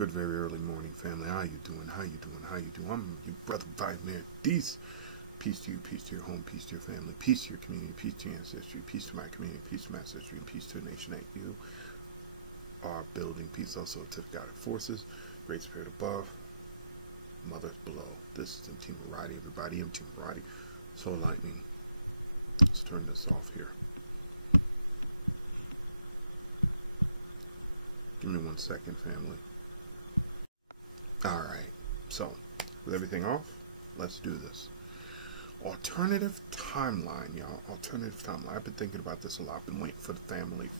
Good very early morning, family. How you doing? How you doing? How you doing? I'm your brother Vibe Man. Peace. Peace to you, peace to your home, peace to your family, peace to your community, peace to your ancestry, peace to my community, peace to my ancestry, and peace to the nation that you are building. Peace also to the Godly forces, Great Spirit above, Mothers below. This is Mtima Radi, everybody. Mtima Radi. Soul Lightning. Let's turn this off here. Give me 1 second, family. Alright, so with everything off, let's do this. Alternative timeline, y'all. Alternative timeline. I've been thinking about this a lot. I've been waiting for the family,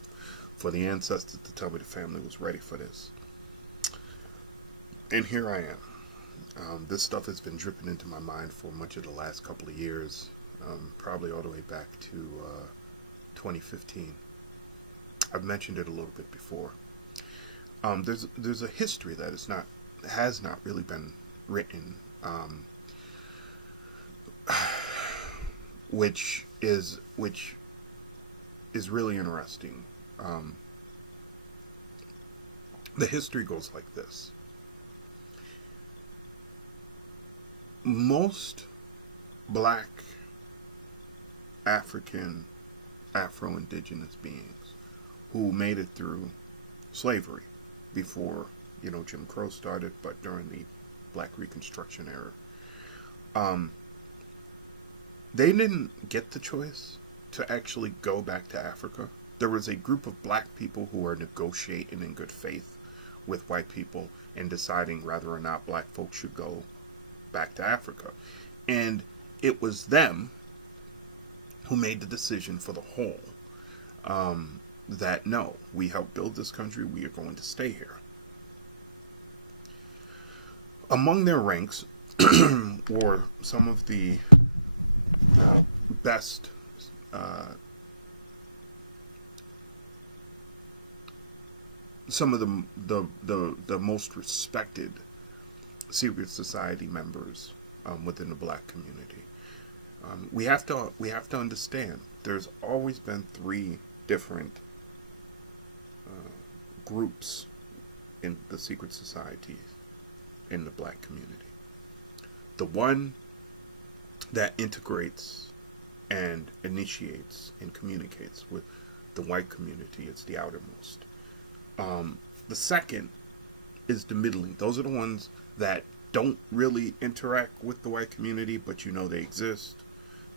for the ancestors to tell me the family was ready for this. And here I am. This stuff has been dripping into my mind for much of the last couple of years, probably all the way back to 2015. I've mentioned it a little bit before. There's a history that has not really been written, which is really interesting. The history goes like this. Most black African, Afro-indigenous beings who made it through slavery before, Jim Crow started, but during the Black Reconstruction era, they didn't get the choice to actually go back to Africa. There was a group of black people who were negotiating in good faith with white people and deciding whether or not black folks should go back to Africa. And it was them who made the decision for the whole, that no, we helped build this country, we are going to stay here. Among their ranks were some of the best some of the most respected secret society members within the black community. We have to understand there's always been 3 different groups in the secret societies in the black community. The one that integrates and initiates and communicates with the white community is the outermost. The second is the middling. Those are the ones that don't really interact with the white community, but they exist.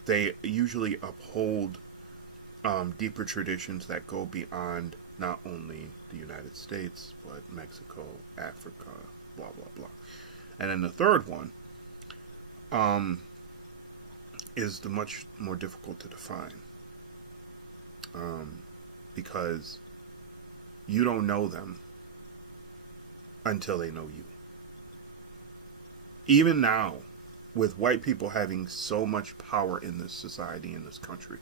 They usually uphold deeper traditions that go beyond not only the United States, but Mexico, Africa, blah, blah, blah. And then the third one is the much more difficult to define, because you don't know them until they know you. Even now, with white people having so much power in this society, in this country,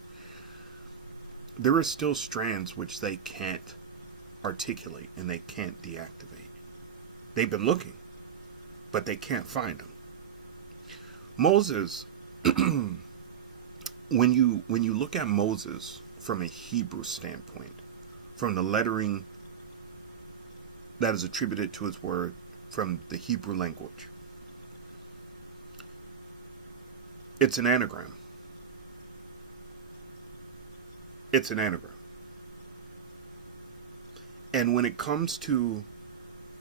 there are still strands which they can't articulate and they can't deactivate. They've been looking, but they can't find them. Moses, when you look at Moses from a Hebrew standpoint, from the lettering that is attributed to his word from the Hebrew language, it's an anagram. It's an anagram. And when it comes to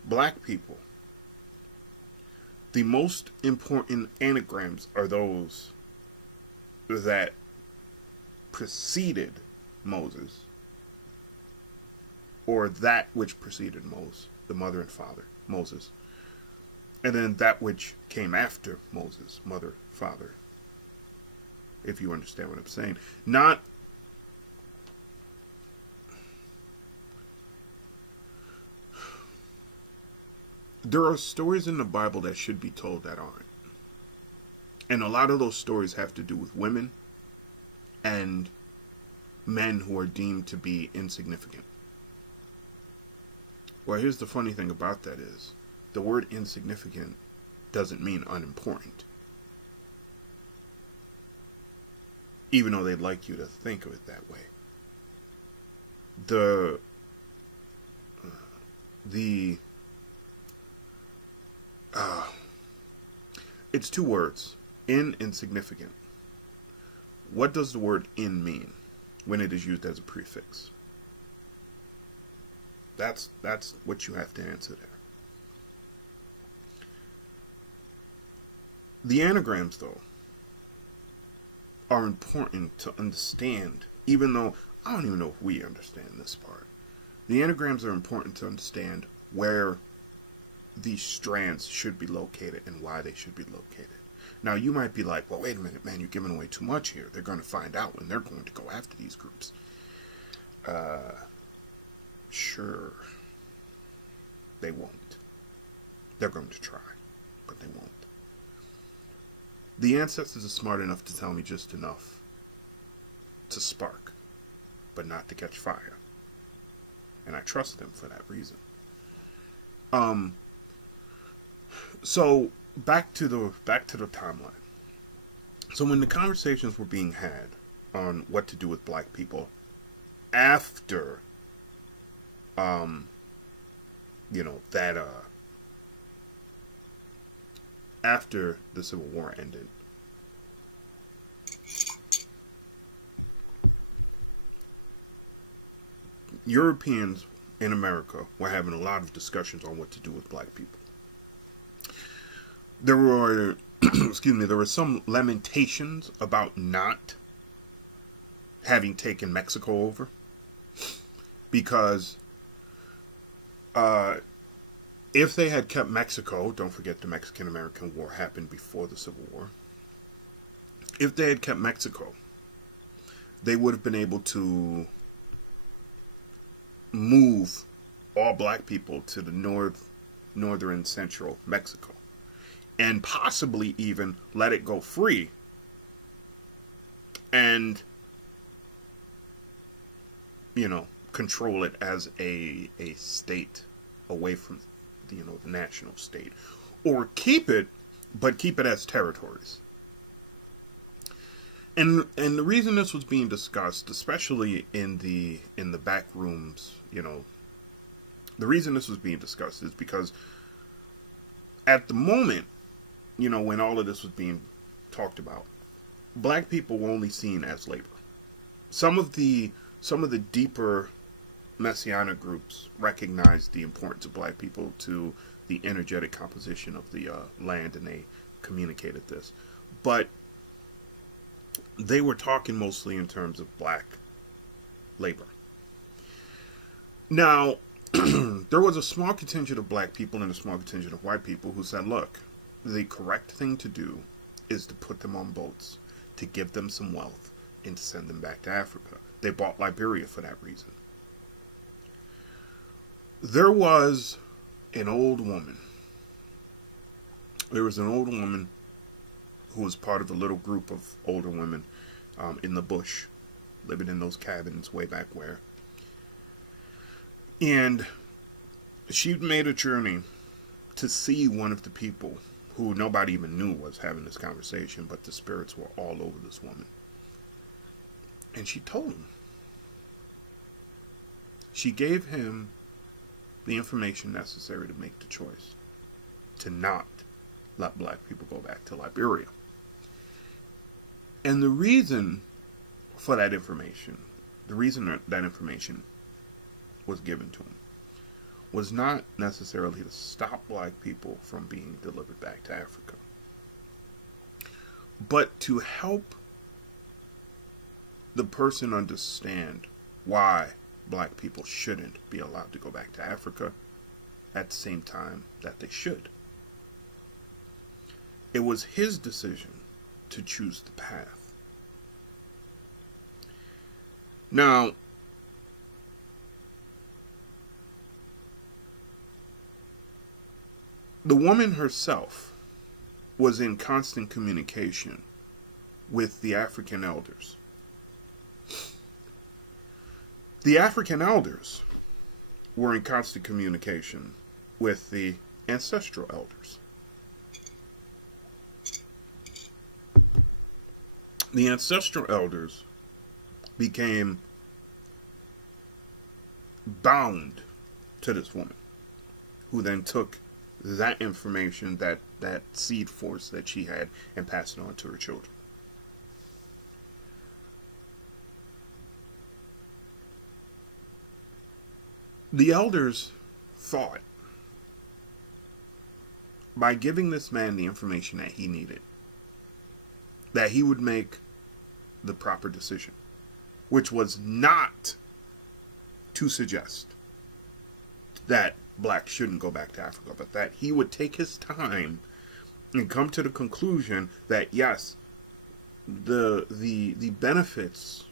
black people, the most important anagrams are those that preceded Moses, or that which preceded Moses, the mother and father, Moses, and then that which came after Moses, mother, father, if you understand what I'm saying. Not there are stories in the Bible that should be told that aren't. And a lot of those stories have to do with women and men who are deemed to be insignificant. Well, here's the funny thing about that is, the word insignificant doesn't mean unimportant. Even though they'd like you to think of it that way. The It's two words, in and significant. What does the word in mean when it is used as a prefix? That's what you have to answer there. The anagrams, though, are important to understand, even though I don't even know if we understand this part. The anagrams are important to understand where these strands should be located and why they should be located. Now, you might be like, well, wait a minute, man, you're giving away too much here. They're going to find out and they're going to go after these groups. Sure. They won't. They're going to try, but they won't. The ancestors are smart enough to tell me just enough to spark, but not to catch fire. And I trust them for that reason. So back to the timeline. So when the conversations were being had on what to do with black people after after the Civil War ended, Europeans in America were having a lot of discussions on what to do with black people. There were, there were some lamentations about not having taken Mexico over, because if they had kept Mexico, don't forget the Mexican-American War happened before the Civil War. If they had kept Mexico, they would have been able to move all black people to the northern central Mexico, and possibly even let it go free and, control it as a state away from the national state, or keep it, but keep it as territories. And the reason this was being discussed, especially in the back rooms, the reason this was being discussed is because at the moment, when all of this was being talked about, black people were only seen as labor. Some of the deeper messianic groups recognized the importance of black people to the energetic composition of the land, and they communicated this. But they were talking mostly in terms of black labor. Now, there was a small contingent of black people and a small contingent of white people who said, look, the correct thing to do is to put them on boats, to give them some wealth, and to send them back to Africa. They bought Liberia for that reason. There was an old woman. There was an old woman who was part of a little group of older women in the bush, living in those cabins way back where. And she made a journey to see one of the people who nobody even knew was having this conversation, but the spirits were all over this woman. And she told him. She gave him the information necessary to make the choice to not let black people go back to Liberia. And the reason for that information, the reason that information was given to him, was not necessarily to stop black people from being delivered back to Africa, but to help the person understand why black people shouldn't be allowed to go back to Africa at the same time that they should. It was his decision to choose the path. Now, the woman herself was in constant communication with the African elders. The African elders were in constant communication with the ancestral elders. The ancestral elders became bound to this woman, who then took that information, that seed force that she had, and pass it on to her children. The elders thought, by giving this man the information that he needed, that he would make the proper decision, which was not to suggest that blacks shouldn't go back to Africa, but that he would take his time and come to the conclusion that yes, the benefits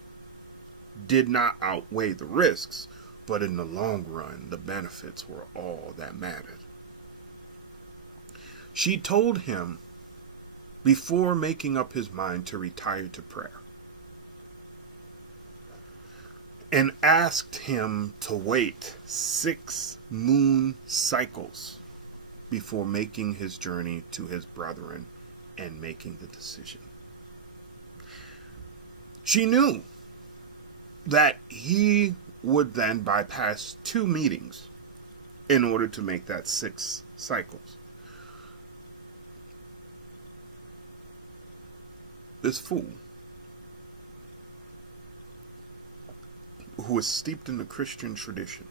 did not outweigh the risks, but in the long run, the benefits were all that mattered. She told him, before making up his mind to retire to prayer, and asked him to wait 6 moon cycles before making his journey to his brethren and making the decision. She knew that he would then bypass 2 meetings in order to make that 6 cycles. This fool, who was steeped in the Christian tradition,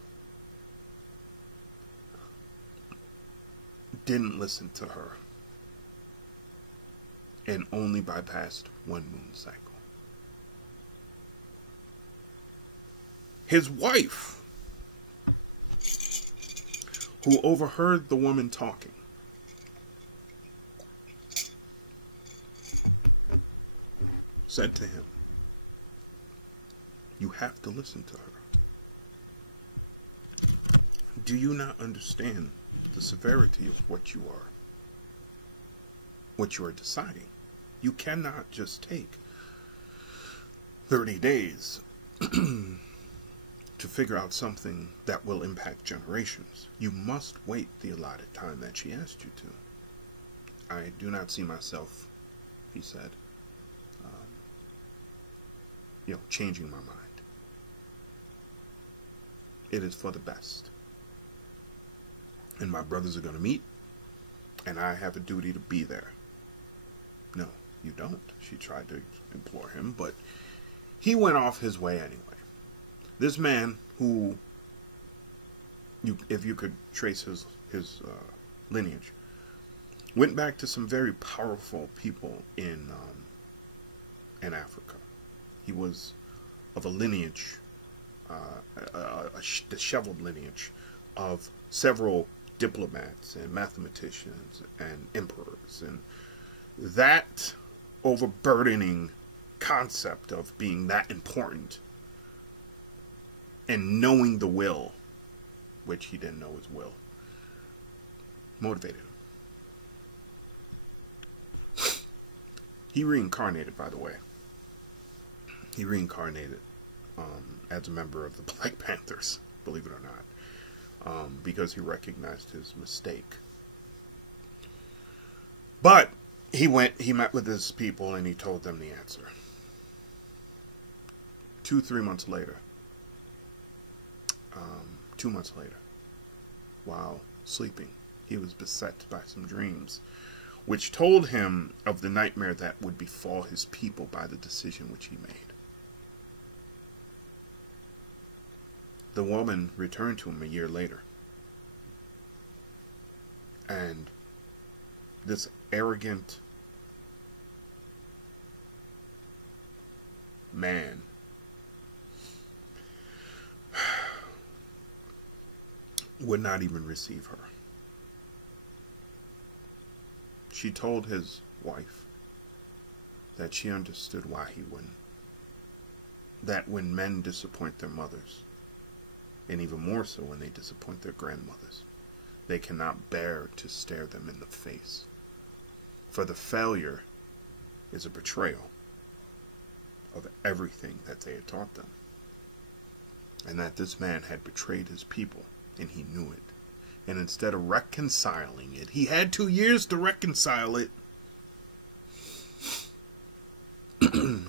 didn't listen to her and only bypassed 1 moon cycle. His wife, who overheard the woman talking, said to him, "You have to listen to her. Do you not understand the severity of what you are deciding? You cannot just take 30 days to figure out something that will impact generations. You must wait the allotted time that she asked you to." "I do not see myself," he said, changing my mind. It is for the best. And my brothers are going to meet, and I have a duty to be there. "No, you don't," she tried to implore him, but he went off his way anyway. This man, who, if you could trace his lineage, went back to some very powerful people in Africa. He was of a lineage, a disheveled lineage of several diplomats and mathematicians and emperors, and that overburdening concept of being that important and knowing the will, which he didn't know his will, motivated him. He reincarnated, by the way. He reincarnated as a member of the Black Panthers, believe it or not, because he recognized his mistake. But he met with his people, and he told them the answer. 2 months later, 2 months later, while sleeping, he was beset by some dreams, which told him of the nightmare that would befall his people by the decision which he made. The woman returned to him a year later, and this arrogant man would not even receive her. She told his wife that she understood why he wouldn't. That when men disappoint their mothers, and even more so when they disappoint their grandmothers, they cannot bear to stare them in the face. For the failure is a betrayal of everything that they had taught them. And that this man had betrayed his people, and he knew it. And instead of reconciling it, he had 2 years to reconcile it.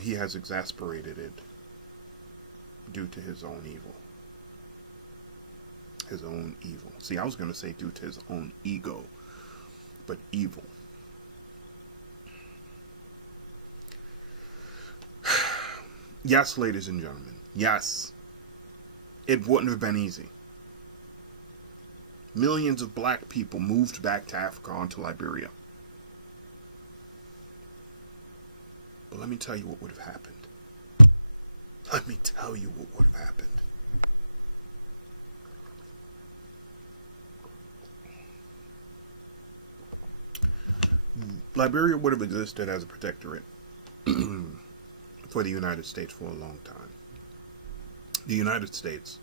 He has exasperated it due to his own evil. His own evil. See, I was going to say due to his own ego, but evil. Yes, ladies and gentlemen. Yes. It wouldn't have been easy. Millions of black people moved back to Africa onto Liberia. But let me tell you what would have happened. Let me tell you what would have happened. Liberia would have existed as a protectorate for the United States for a long time. The United States,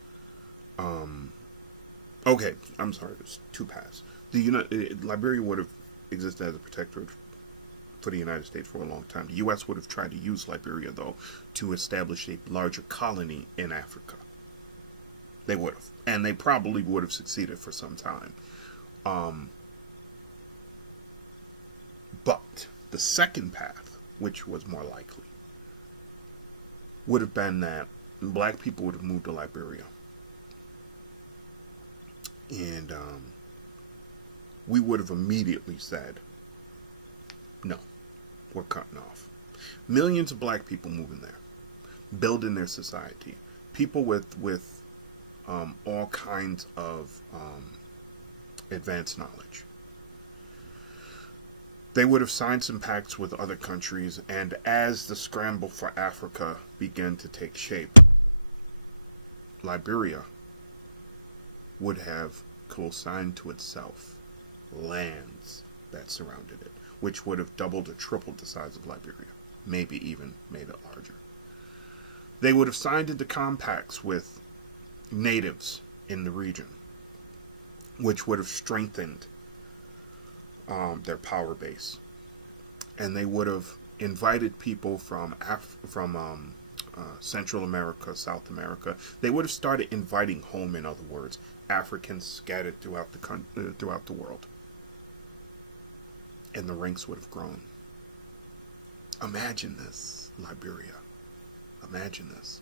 okay, I'm sorry, there's two paths. Liberia would have existed as a protectorate for the United States for a long time. The U.S. would have tried to use Liberia, though, to establish a larger colony in Africa. They would have. And they probably would have succeeded for some time. But the second path, which was more likely, would have been that black people would have moved to Liberia. And we would have immediately said, no, we're cutting off. Millions of black people moving there, building their society. People with all kinds of advanced knowledge. They would have signed some pacts with other countries, and as the scramble for Africa began to take shape, Liberia would have co-signed to itself lands that surrounded it, which would have doubled or tripled the size of Liberia, maybe even made it larger. They would have signed into compacts with natives in the region, which would have strengthened their power base. And they would have invited people from Central America, South America. They would have started inviting home, in other words, Africans scattered throughout the world. And the ranks would have grown. Imagine this, Liberia. Imagine this.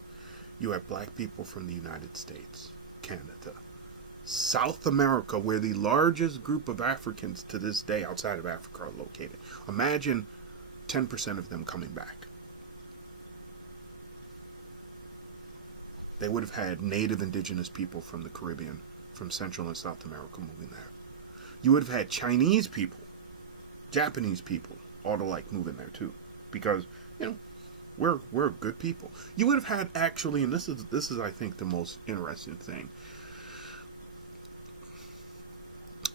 You have black people from the United States, Canada, South America, where the largest group of Africans to this day outside of Africa are located. Imagine 10% of them coming back. They would have had native indigenous people from the Caribbean, from Central and South America moving there. You would have had Chinese people, Japanese people, all alike moving there too. Because, you know, we're good people. You would have had actually, and this is I think the most interesting thing,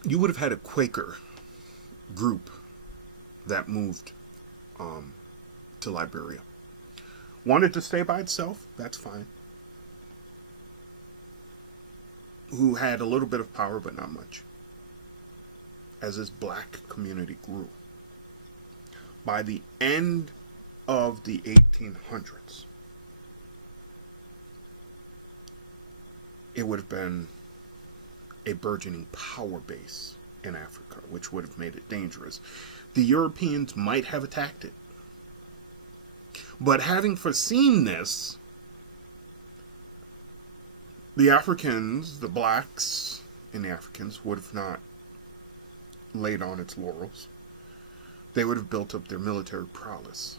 you would have had a Quaker group that moved to Liberia. Wanted to stay by itself, that's fine. Who had a little bit of power, but not much. As this black community grew. By the end of the 1800s, it would have been a burgeoning power base in Africa, which would have made it dangerous. The Europeans might have attacked it. But having foreseen this, the Africans, the blacks in the Africans, would have not laid on its laurels. They would have built up their military prowess.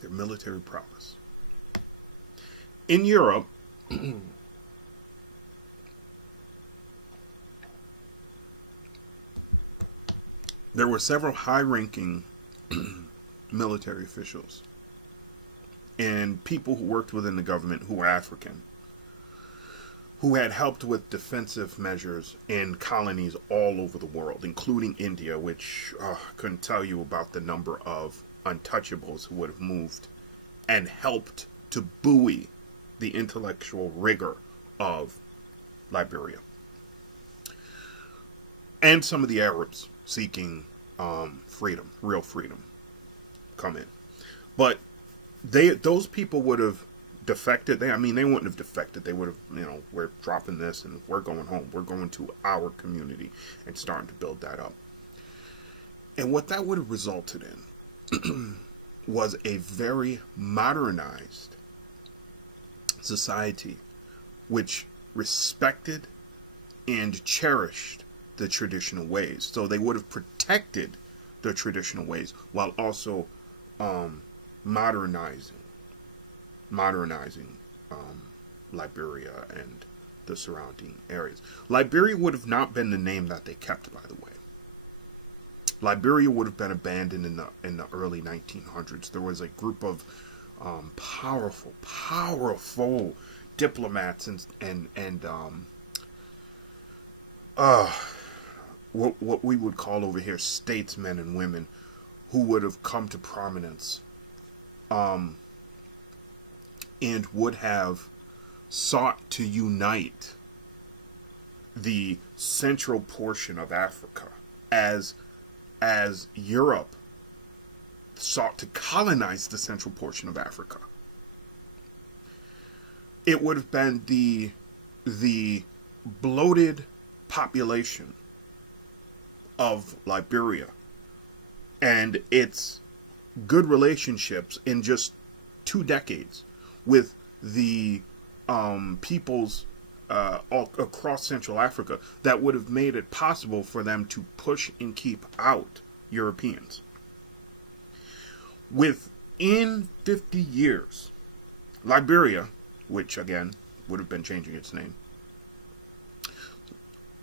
Their military prowess. In Europe, there were several high-ranking military officials and people who worked within the government who were African, who had helped with defensive measures in colonies all over the world, including India, which I couldn't tell you about the number of untouchables who would have moved and helped to buoy the intellectual rigor of Liberia. And some of the Arabs seeking freedom, real freedom, come in. But those people would have defected. They wouldn't have defected. They would have, we're dropping this and we're going home. We're going to our community and starting to build that up. And what that would have resulted in was a very modernized society, which respected and cherished the traditional ways. So they would have protected the traditional ways while also modernizing Liberia and the surrounding areas. Liberia would have not been the name that they kept, by the way. Liberia would have been abandoned in the early 1900s. There was a group of powerful diplomats and what we would call over here statesmen and women who would have come to prominence and would have sought to unite the central portion of Africa as Europe sought to colonize the central portion of Africa. It would have been the bloated population of Liberia and its good relationships in just 2 decades with the peoples all across Central Africa that would have made it possible for them to push and keep out Europeans. Within 50 years, Liberia, which again would have been changing its name,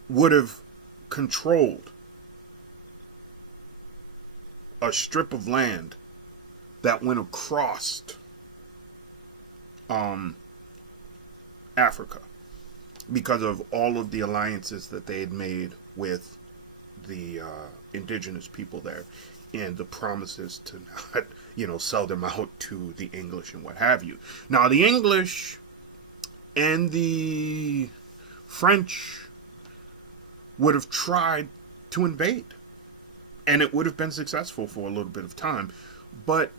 would have controlled a strip of land that went across Africa because of all of the alliances that they had made with the indigenous people there and the promises to not, sell them out to the English and what have you. Now, the English and the French would have tried to invade, and it would have been successful for a little bit of time, but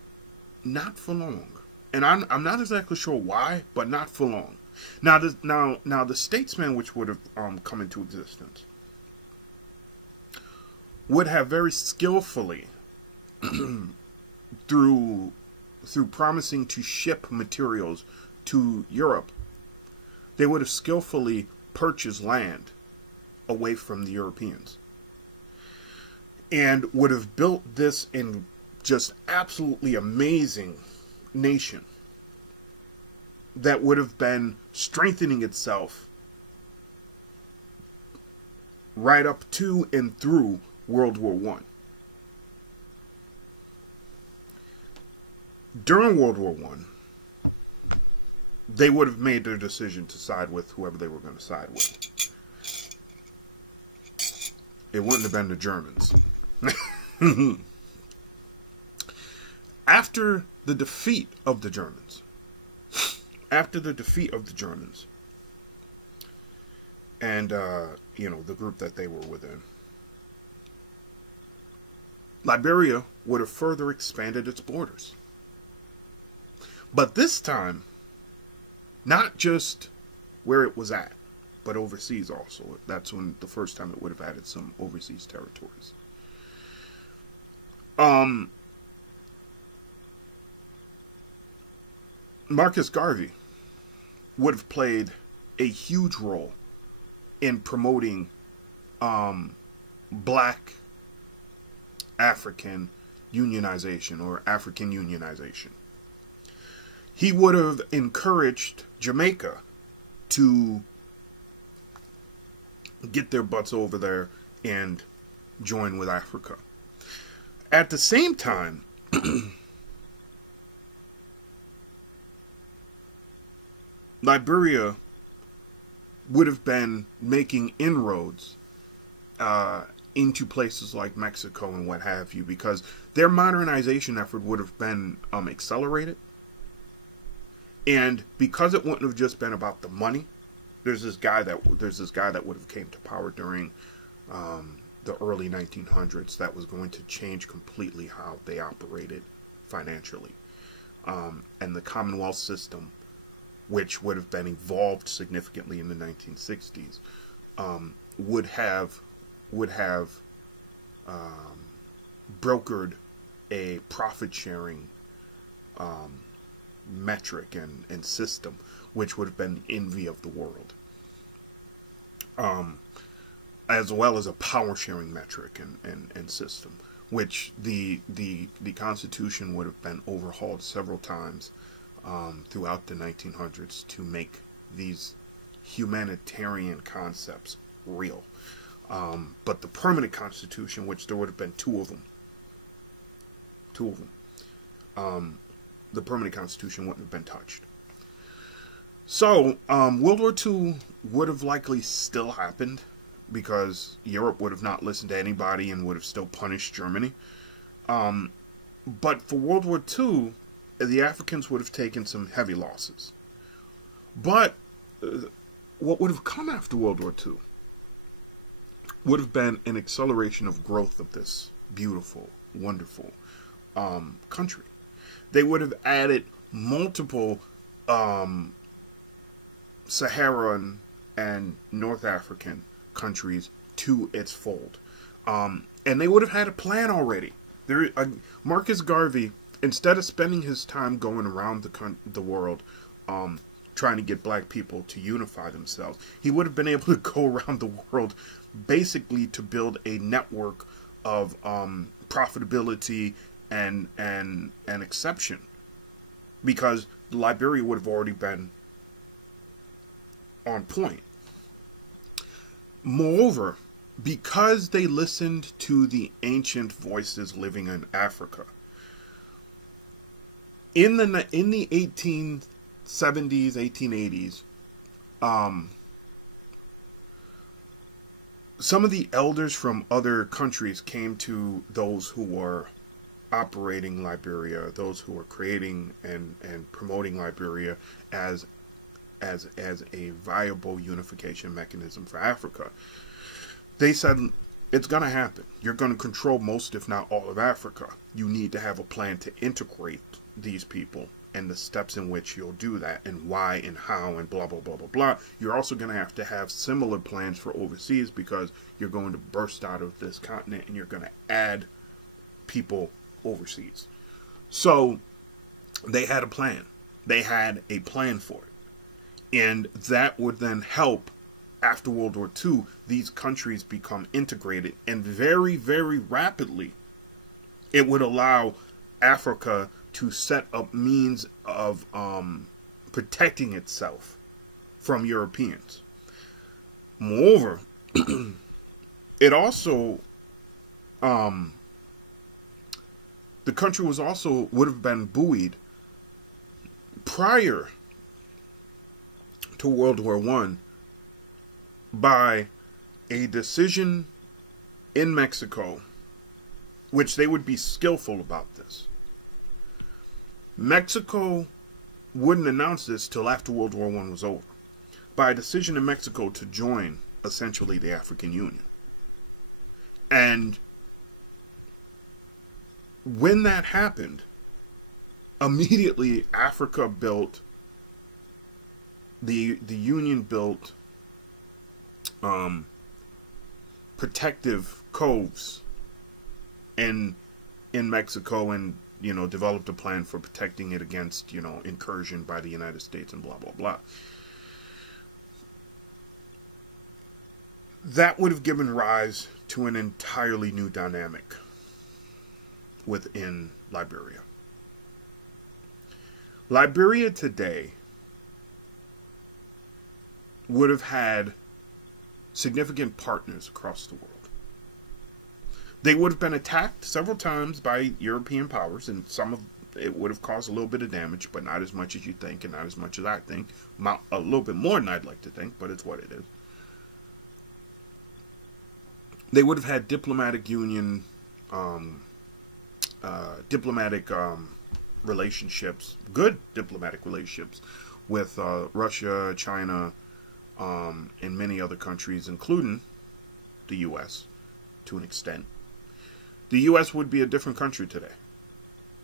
not for long. And I'm not exactly sure why, but not for long. Now the statesmen which would have come into existence would have very skillfully, through promising to ship materials to Europe, they would have skillfully purchased land away from the Europeans and would have built this in just absolutely amazing nation that would have been strengthening itself right up to and through World War I. During World War I, they would have made their decision to side with whoever they were going to side with. It wouldn't have been the Germans. After the defeat of the Germans, and the group that they were within, Liberia would have further expanded its borders. But this time, not just where it was at, but overseas also. That's when the first time it would have added some overseas territories. Marcus Garvey would have played a huge role in promoting black African unionization or African unionization. He would have encouraged Jamaica to get their butts over there and join with Africa. At the same time, Liberia would have been making inroads into places like Mexico and what have you, because their modernization effort would have been accelerated. And because it wouldn't have just been about the money, there's this guy that would have came to power during the early 1900s that was going to change completely how they operated financially, and the Commonwealth system, which would have been evolved significantly in the 1960s, would have brokered a profit sharing metric and system, which would have been the envy of the world. as well as a power sharing metric and system, which the Constitution would have been overhauled several times throughout the 1900s to make these humanitarian concepts real. But the permanent Constitution, which there would have been two of them, the permanent Constitution wouldn't have been touched. So World War II would have likely still happened, because Europe would have not listened to anybody and would have still punished Germany. But for World War II, the Africans would have taken some heavy losses. But what would have come after World War II would have been an acceleration of growth of this beautiful, wonderful country. They would have added multiple Saharan and North African countries to its fold. And they would have had a plan already. Marcus Garvey, instead of spending his time going around the world trying to get black people to unify themselves, he would have been able to go around the world basically to build a network of profitability and exception, because Liberia would have already been on point. Moreover, because they listened to the ancient voices living in Africa, in the 1870s, 1880s, some of the elders from other countries came to those who were operating Liberia, those who were creating and promoting Liberia as a viable unification mechanism for Africa. They said, it's going to happen. You're going to control most, if not all, of Africa. You need to have a plan to integrate these people and the steps in which you'll do that, and why and how, and blah, blah, blah, blah, blah. You're also going to have similar plans for overseas, because you're going to burst out of this continent and you're going to add people overseas. So they had a plan. They had a plan for it. And that would then help, after World War II, these countries become integrated. And very, very rapidly, it would allow Africa to set up means of protecting itself from Europeans. Moreover, it also, the country would have been buoyed prior to World War I by a decision in Mexico, which they would be skillful about this. Mexico wouldn't announce this till after World War I was over, by a decision in Mexico to join, essentially, the African Union. And when that happened, immediately Africa built, the Union built protective coves in Mexico, and developed a plan for protecting it against incursion by the United States and blah blah blah. That would have given rise to an entirely new dynamic within Liberia. Liberia today would have had significant partners across the world. They would have been attacked several times by European powers, and some of it would have caused a little bit of damage, but not as much as you think, and not as much as I think. A little bit more than I'd like to think, but it's what it is. They would have had diplomatic relationships, good diplomatic relationships with Russia, China, and many other countries, including the U.S. to an extent. The U.S. would be a different country today.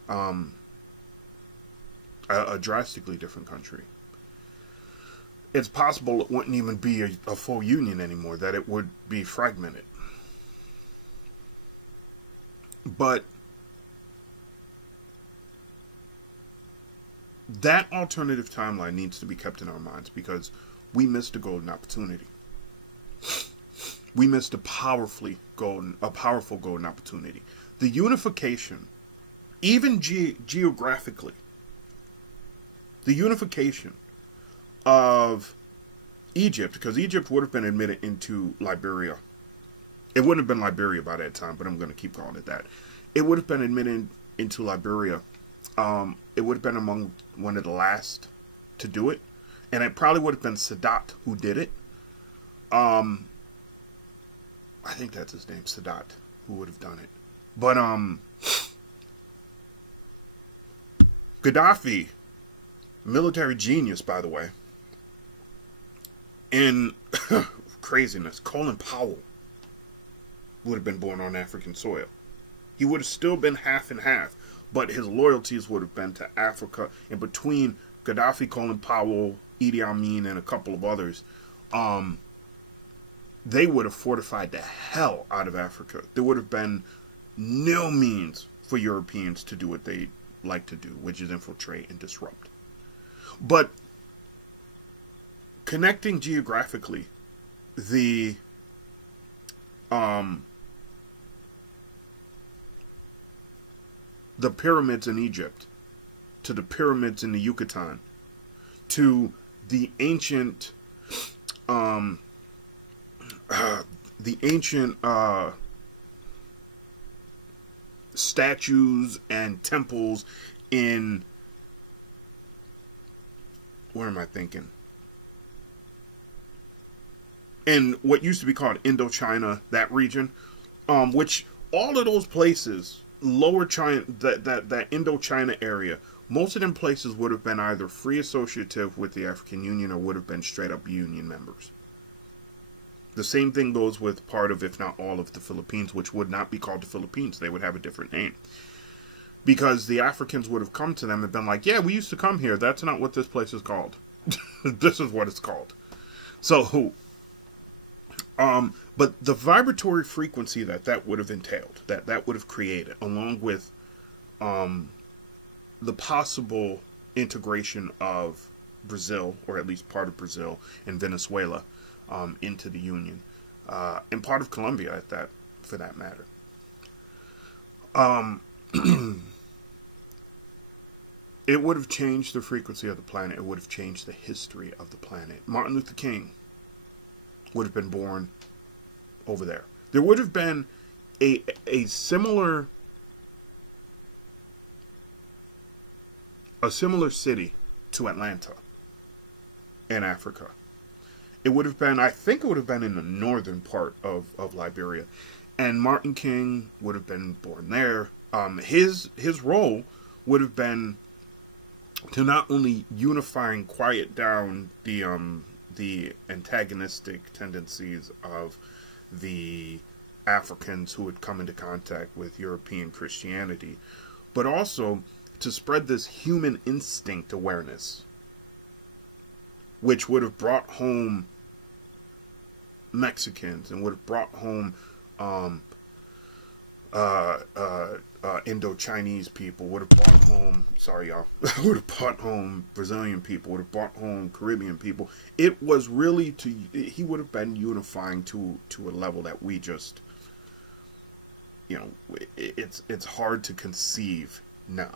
A drastically different country. It's possible it wouldn't even be a full union anymore, that it would be fragmented. But that alternative timeline needs to be kept in our minds, because we missed a golden opportunity. we missed a powerful golden opportunity. The unification, even geographically, the unification of Egypt, because Egypt would have been admitted into Liberia. It wouldn't have been Liberia by that time, but I'm going to keep calling it that. It would have been admitted into Liberia. It would have been among one of the last to do it. And it probably would have been Sadat who did it. I think that's his name, Sadat, who would have done it. But Gaddafi, military genius, by the way, in craziness, Colin Powell would have been born on African soil. He would have still been half and half, but his loyalties would have been to Africa. And between Gaddafi, Colin Powell, Idi Amin, and a couple of others, they would have fortified the hell out of Africa. There would have been no means for Europeans to do what they like to do, which is infiltrate and disrupt. But connecting geographically, the pyramids in Egypt to the pyramids in the Yucatan to the ancient statues and temples in, where am I thinking? In what used to be called Indochina, that region, which all of those places, Lower China, that Indochina area, most of them places would have been either free associative with the African Union or would have been straight up Union members. The same thing goes with part of, if not all of, the Philippines, which would not be called the Philippines. They would have a different name. Because the Africans would have come to them and been like, yeah, we used to come here. That's not what this place is called. This is what it's called. So, but the vibratory frequency that would have entailed, that would have created, along with the possible integration of Brazil, or at least part of Brazil and Venezuela, into the Union, and part of Colombia at that, for that matter. It would have changed the frequency of the planet. It would have changed the history of the planet. Martin Luther King would have been born over there. There would have been a similar city to Atlanta in Africa. It would have been, I think it would have been in the northern part of Liberia. And Martin King would have been born there. His role would have been to not only unify and quiet down the antagonistic tendencies of the Africans who had come into contact with European Christianity, but also to spread this human instinct awareness, which would have brought home Mexicans and would have brought home Indo-Chinese people, would have brought home, sorry y'all, would have brought home Brazilian people, would have brought home Caribbean people. It was really he would have been unifying to a level that we just, you know, it's hard to conceive now.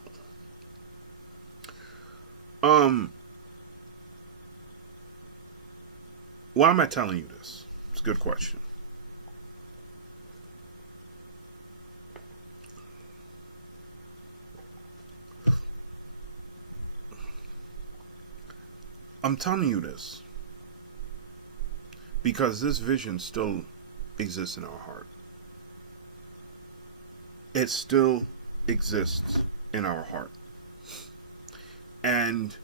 Why am I telling you this? It's a good question. I'm telling you this because this vision still exists in our heart. It still exists in our heart. And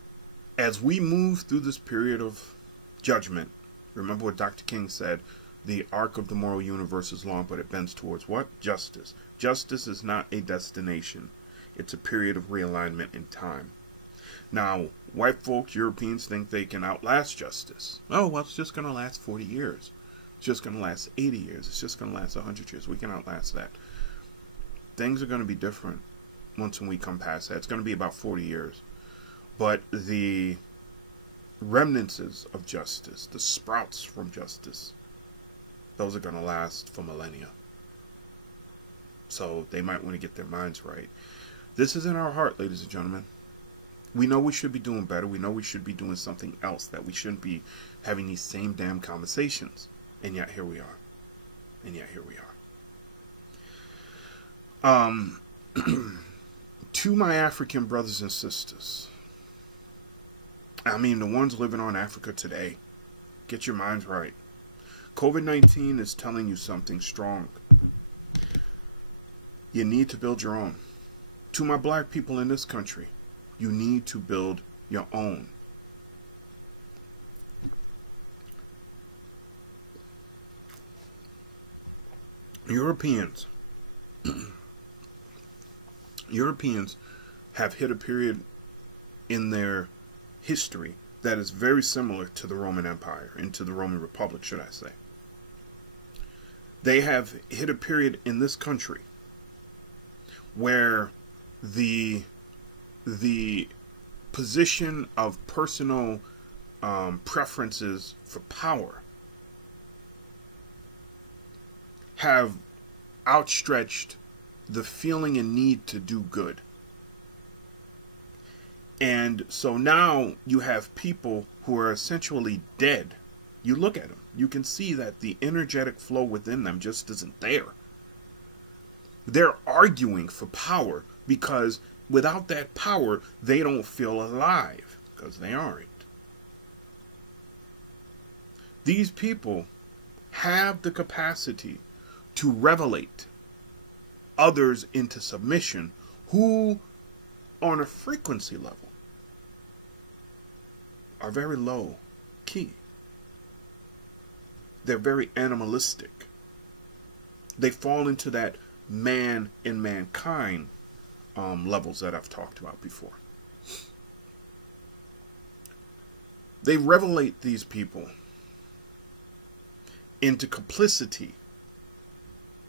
as we move through this period of judgment, remember what Dr. King said, the arc of the moral universe is long, but it bends towards what? Justice. Justice is not a destination. It's a period of realignment in time. Now, white folks, Europeans think they can outlast justice. Oh, well, it's just going to last 40 years. It's just going to last 80 years. It's just going to last 100 years. We can outlast that. Things are going to be different once we come past that. It's going to be about 40 years. But the remnants of justice, the sprouts from justice, those are going to last for millennia. So they might want to get their minds right. This is in our heart, ladies and gentlemen. We know we should be doing better. We know we should be doing something else, that we shouldn't be having these same damn conversations. And yet here we are. And yet here we are. To my African brothers and sisters, I mean the ones living on Africa today, get your minds right. COVID-19 is telling you something strong. You need to build your own. To my black people in this country, you need to build your own. Europeans have hit a period in their history that is very similar to the Roman Empire, and to the Roman Republic, should I say. They have hit a period in this country where the position of personal preferences for power have outstretched the feeling and need to do good. And so now you have people who are essentially dead. You look at them, you can see that the energetic flow within them just isn't there. They're arguing for power because without that power, they don't feel alive, because they aren't. These people have the capacity to revelate others into submission who, on a frequency level, are very low key. They're very animalistic. They fall into that man and mankind levels that I've talked about before. They revelate these people into complicity,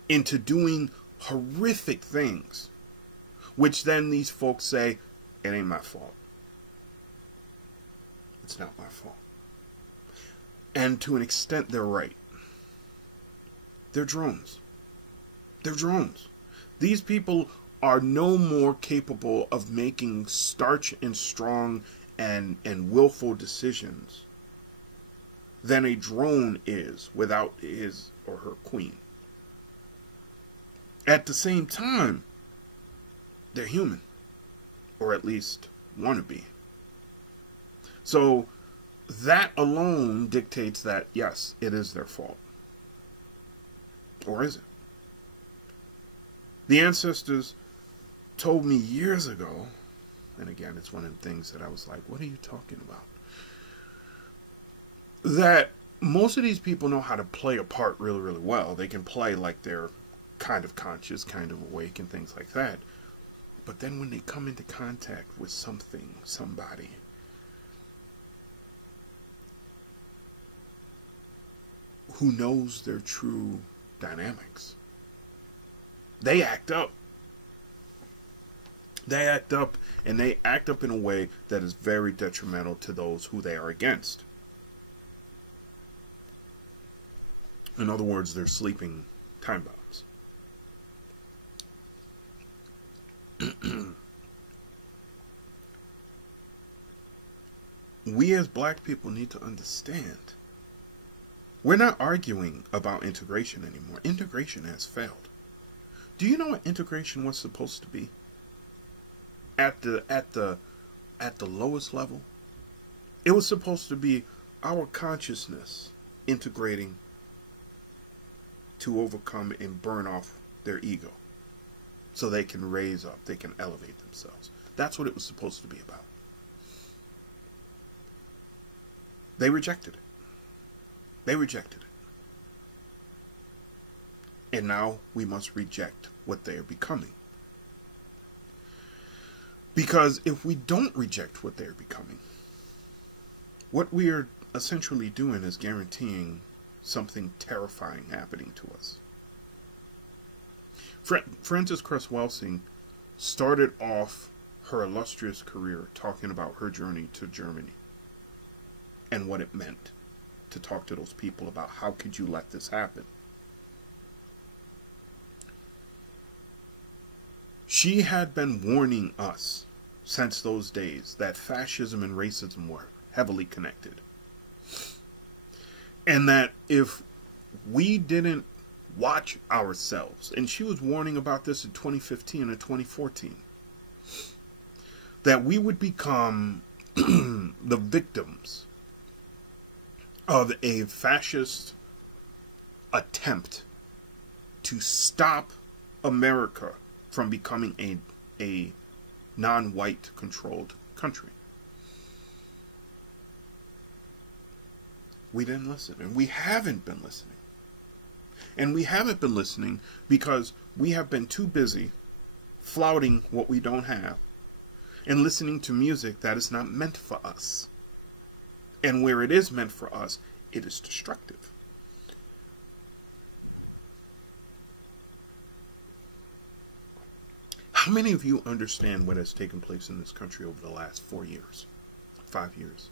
into doing horrific things, which then these folks say, it ain't my fault. It's not my fault. And to an extent, they're right. They're drones. They're drones. These people are no more capable of making starch and strong and willful decisions than a drone is without his or her queen. At the same time, they're human, or at least want to be. So that alone dictates that, yes, it is their fault. Or is it? The ancestors told me years ago, and again, it's one of the things that I was like, what are you talking about? That most of these people know how to play a part really, really well. They can play like they're kind of conscious, kind of awake, and things like that. But then when they come into contact with something, somebody, who knows their true dynamics, they act up. They act up, and they act up in a way that is very detrimental to those who they are against. In other words, they're sleeping time bombs. We as black people need to understand, we're not arguing about integration anymore. Integration has failed. Do you know what integration was supposed to be? At the lowest level, it was supposed to be our consciousness integrating to overcome and burn off their ego, so they can raise up, they can elevate themselves. That's what it was supposed to be about. They rejected it. They rejected it. And now we must reject what they are becoming. Because if we don't reject what they're becoming, what we are essentially doing is guaranteeing something terrifying happening to us. Frances Cress Welsing started off her illustrious career talking about her journey to Germany and what it meant to talk to those people about how could you let this happen. She had been warning us since those days that fascism and racism were heavily connected. And that if we didn't watch ourselves, and she was warning about this in 2015 and 2014, that we would become the victims of a fascist attempt to stop America from becoming a non-white controlled country. We didn't listen, and we haven't been listening. And we haven't been listening because we have been too busy flouting what we don't have and listening to music that is not meant for us. And where it is meant for us, it is destructive. How many of you understand what has taken place in this country over the last 4 years, 5 years?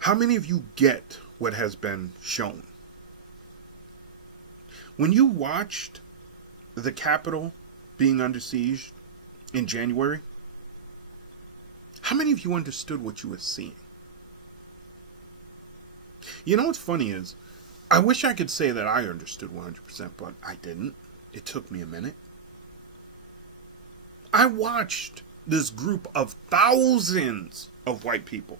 How many of you get what has been shown? When you watched the Capitol being under siege in January, how many of you understood what you were seeing? You know what's funny is, I wish I could say that I understood 100%, but I didn't. It took me a minute. I watched this group of thousands of white people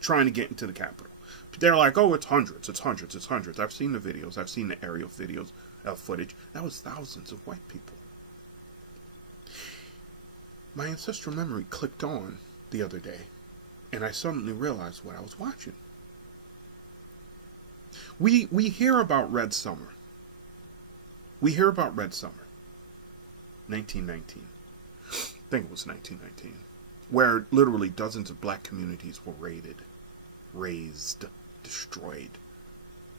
trying to get into the Capitol. They're like, oh, it's hundreds, it's hundreds, it's hundreds. I've seen the videos. I've seen the aerial videos, footage. That was thousands of white people. My ancestral memory clicked on the other day, and I suddenly realized what I was watching. We hear about Red Summer. We hear about Red Summer. 1919. I think it was 1919. Where literally dozens of black communities were raided, razed, destroyed.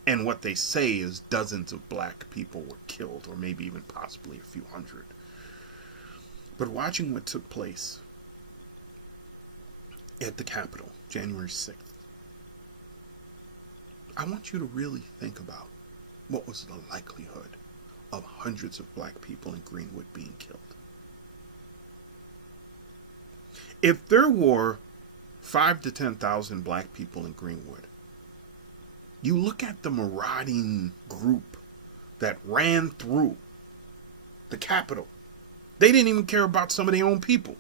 And what they say is dozens of black people were killed, or maybe even possibly a few hundred. But watching what took place at the Capitol, January 6th, I want you to really think about what was the likelihood of hundreds of black people in Greenwood being killed. If there were 5,000 to 10,000 black people in Greenwood, you look at the marauding group that ran through the Capitol. They didn't even care about some of their own people.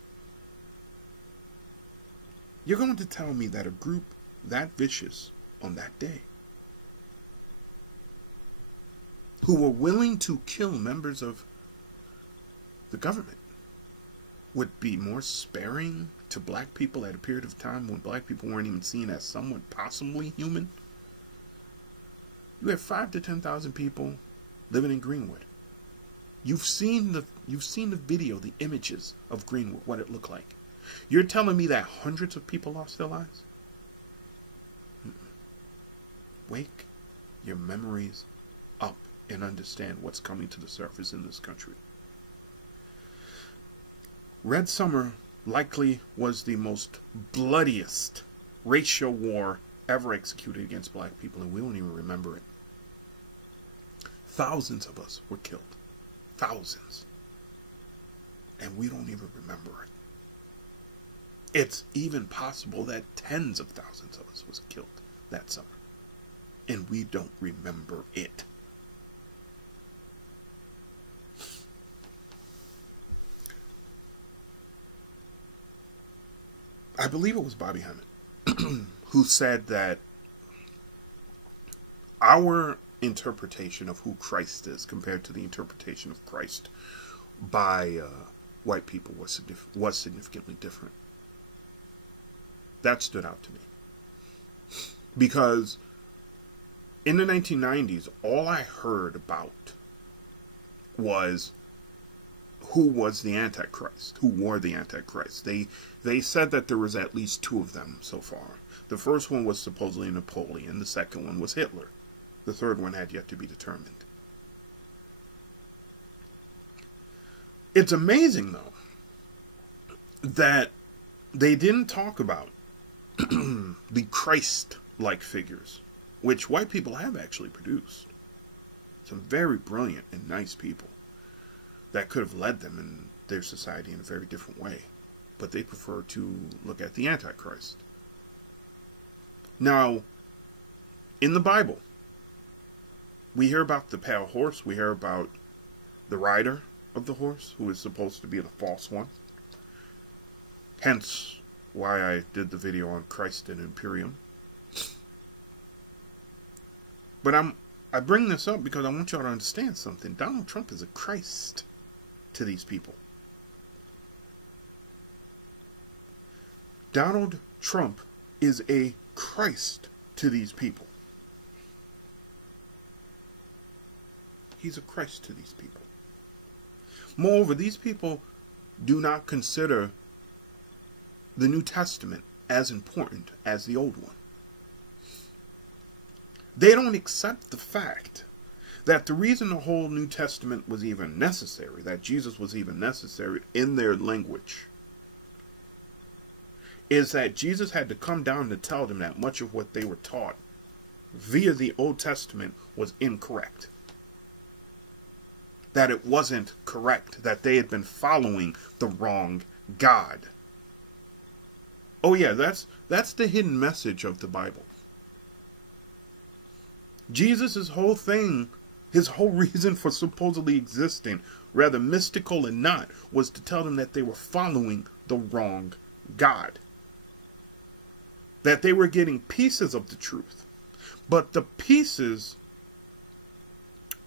You're going to tell me that a group that vicious on that day, who were willing to kill members of the government, would be more sparing to black people at a period of time when black people weren't even seen as somewhat possibly human? You have 5,000 to 10,000 people living in Greenwood. You've seen the video, the images of Greenwood, what it looked like. You're telling me that hundreds of people lost their lives? Wake your memories up and understand what's coming to the surface in this country. Red Summer likely was the most bloodiest racial war ever executed against black people, and we won't even remember it. Thousands of us were killed. Thousands. And we don't even remember it. It's even possible that tens of thousands of us was killed that summer, and we don't remember it. I believe it was Bobby Hemmett who said that our interpretation of who Christ is compared to the interpretation of Christ by white people was significantly different. That stood out to me. Because in the 1990s, all I heard about was who was the Antichrist, who wore the Antichrist. They said that there was at least two of them so far. The first one was supposedly Napoleon. The second one was Hitler. The third one had yet to be determined. It's amazing, though, that they didn't talk about the Christ-like figures, which white people have actually produced. Some very brilliant and nice people that could have led them in their society in a very different way. But they prefer to look at the Antichrist. Now, in the Bible, we hear about the pale horse. We hear about the rider of the horse, who is supposed to be the false one. Hence why I did the video on Christ and Imperium. But I bring this up because I want y'all to understand something. Donald Trump is a Christ to these people. Donald Trump is a Christ to these people. He's a Christ to these people. Moreover, these people do not consider the New Testament as important as the Old one. They don't accept the fact that the reason the whole New Testament was even necessary, that Jesus was even necessary in their language, is that Jesus had to come down to tell them that much of what they were taught via the Old Testament was incorrect. That it wasn't correct, that they had been following the wrong God. Oh yeah, that's the hidden message of the Bible. Jesus' whole thing, his whole reason for supposedly existing, rather mystical and not, was to tell them that they were following the wrong God. That they were getting pieces of the truth. But the pieces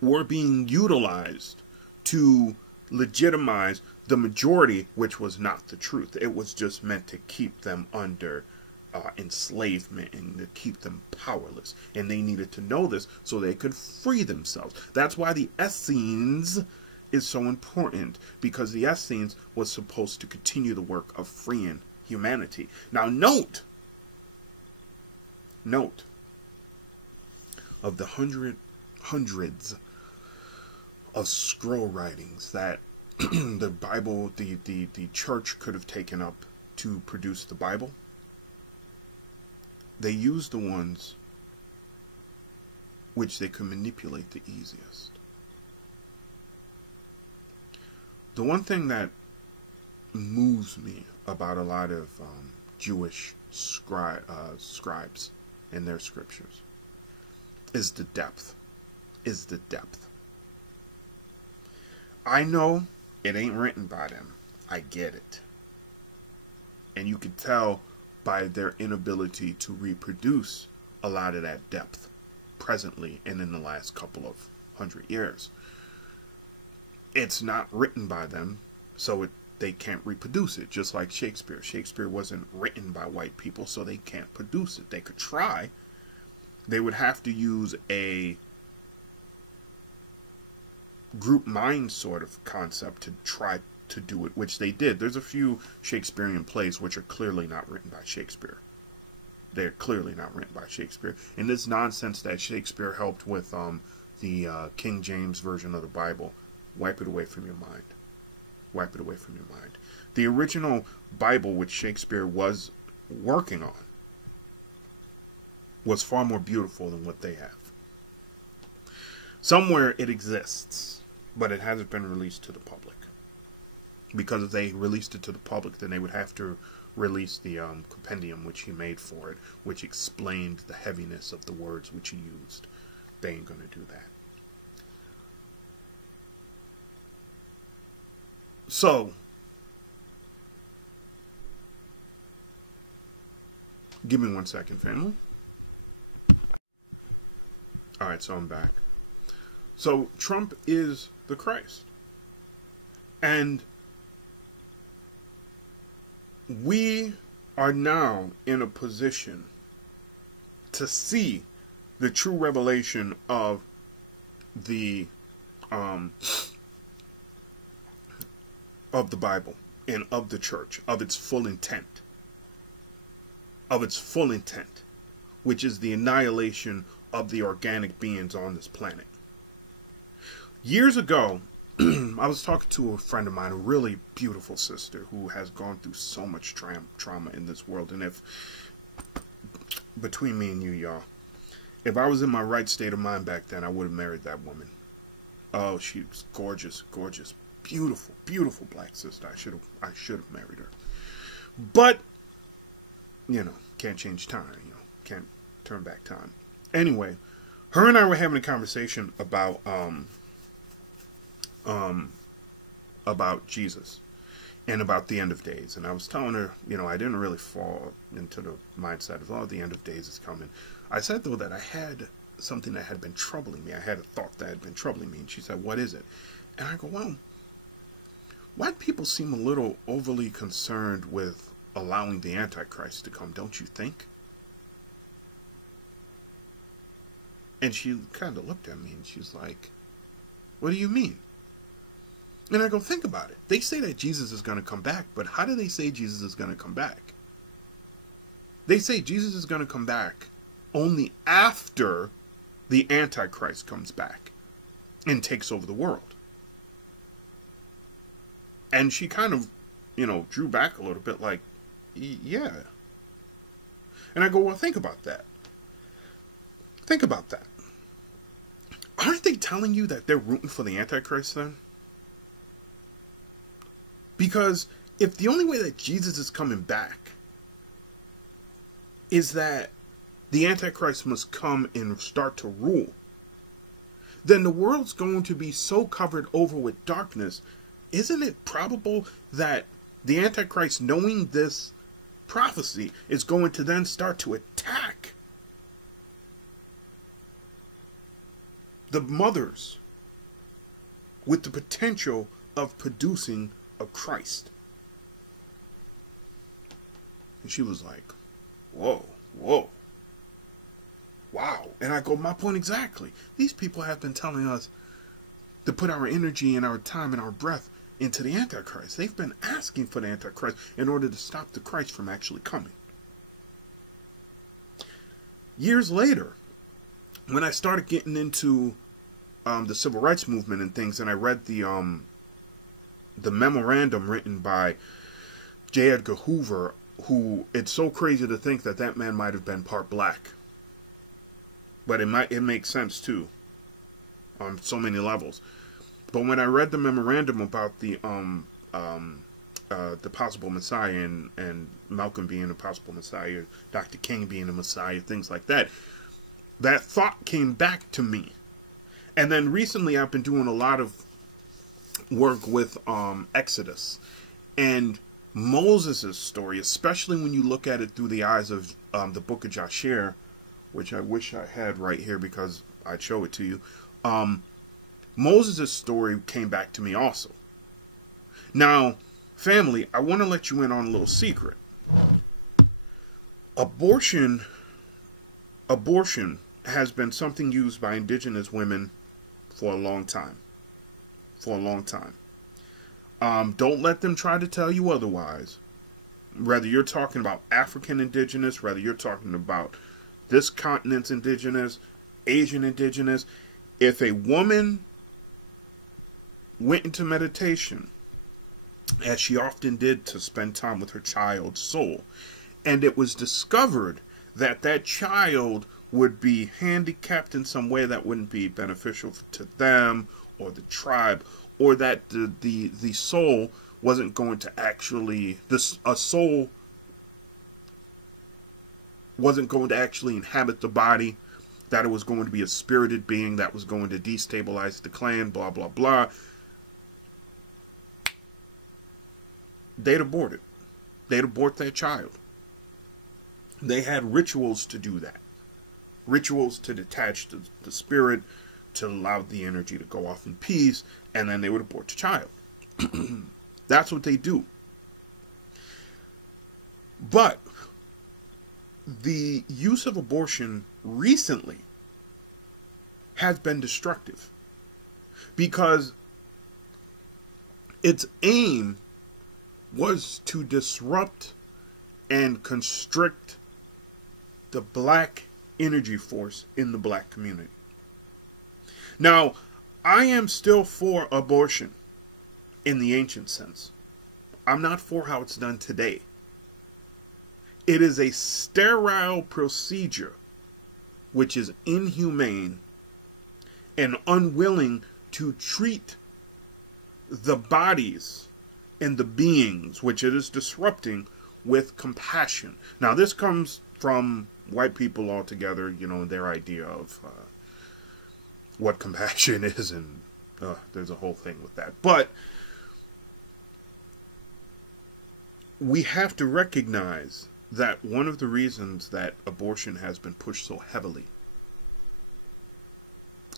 were being utilized to legitimize the majority, which was not the truth. It was just meant to keep them under enslavement and to keep them powerless. And they needed to know this so they could free themselves. That's why the Essenes is so important, because the Essenes was supposed to continue the work of freeing humanity. Now note of the hundreds of scroll writings that the Bible, the church could have taken up to produce the Bible, they used the ones which they could manipulate the easiest. The one thing that moves me about a lot of Jewish scribes and their scriptures is the depth. I know it ain't written by them. I get it. And you can tell by their inability to reproduce a lot of that depth presently and in the last couple of 100 years. It's not written by them, so they can't reproduce it, just like Shakespeare. Shakespeare wasn't written by white people, so they can't produce it. They could try. They would have to use a group mind sort of concept to try to do it, which they did. There's a few Shakespearean plays which are clearly not written by Shakespeare. They're clearly not written by Shakespeare. And this nonsense that Shakespeare helped with the King James version of the Bible, wipe it away from your mind. Wipe it away from your mind. The original Bible which Shakespeare was working on was far more beautiful than what they have. Somewhere it exists, but it hasn't been released to the public. Because if they released it to the public, then they would have to release the compendium which he made for it, which explained the heaviness of the words which he used. They ain't going to do that. So, give me 1 second, family. Alright, so I'm back. So, Trump is the Christ. And we are now in a position to see the true revelation of the Bible and of the church, of its full intent. Of its full intent, which is the annihilation of the organic beings on this planet. Years ago, I was talking to a friend of mine, a really beautiful sister who has gone through so much trauma in this world. And if, between me and you, y'all, if I was in my right state of mind back then, I would have married that woman. Oh, she was gorgeous, gorgeous, Beautiful, beautiful black sister. I should have married her. But, can't change time, can't turn back time. Anyway, her and I were having a conversation about Jesus and about the end of days. And I was telling her, I didn't really fall into the mindset of, the end of days is coming. I said, though, that I had something that had been troubling me. I had a thought that had been troubling me. And she said, what is it? And I go, well, white people seem a little overly concerned with allowing the Antichrist to come, don't you think? And she kind of looked at me and she's like, what do you mean? And I go, think about it. They say that Jesus is going to come back, but how do they say Jesus is going to come back? They say Jesus is going to come back only after the Antichrist comes back and takes over the world. And she kind of, drew back a little bit like, yeah. And I go, well, think about that. Think about that. Aren't they telling you that they're rooting for the Antichrist then? Because if the only way that Jesus is coming back is that the Antichrist must come and start to rule, then the world's going to be so covered over with darkness. Isn't it probable that the Antichrist, knowing this prophecy, is going to then start to attack the mothers with the potential of producing a Christ? And she was like, whoa, wow. And I go, my point exactly. These people have been telling us to put our energy and our time and our breath into the Antichrist. They've been asking for the Antichrist in order to stop the Christ from actually coming. Years later, when I started getting into the civil rights movement and things, and I read the memorandum written by J. Edgar Hoover, who, it's so crazy to think that man might have been part black. But it makes sense too, on so many levels. But when I read the memorandum about the possible Messiah and Malcolm being a possible Messiah, Dr. King being a Messiah, things like that, that thought came back to me. And then recently I've been doing a lot of work with Exodus and Moses' story, especially when you look at it through the eyes of the book of Jasher, which I wish I had right here because I'd show it to you. Moses' story came back to me also. Now, family, I want to let you in on a little secret. Abortion has been something used by indigenous women for a long time. Don't let them try to tell you otherwise. Whether you're talking about African indigenous, whether you're talking about this continent's indigenous, Asian indigenous, if a woman went into meditation, as she often did to spend time with her child's soul, and it was discovered that that child would be handicapped in some way that wouldn't be beneficial to them or the tribe, or that the soul wasn't going to actually, a soul wasn't going to actually inhabit the body, that it was going to be a spirited being that was going to destabilize the clan, blah, blah, blah. They'd abort it. They'd abort that child. They had rituals to do that. Rituals to detach the spirit, to allow the energy to go off in peace, and then they would abort the child. That's what they do. But the use of abortion recently has been destructive because its aim was to disrupt and constrict the black energy force in the black community. Now, I am still for abortion in the ancient sense. I'm not for how it's done today. It is a sterile procedure which is inhumane and unwilling to treat the bodies and the beings which it is disrupting with compassion. Now, this comes from white people altogether, you know, their idea of what compassion is, and there's a whole thing with that. But we have to recognize that one of the reasons that abortion has been pushed so heavily,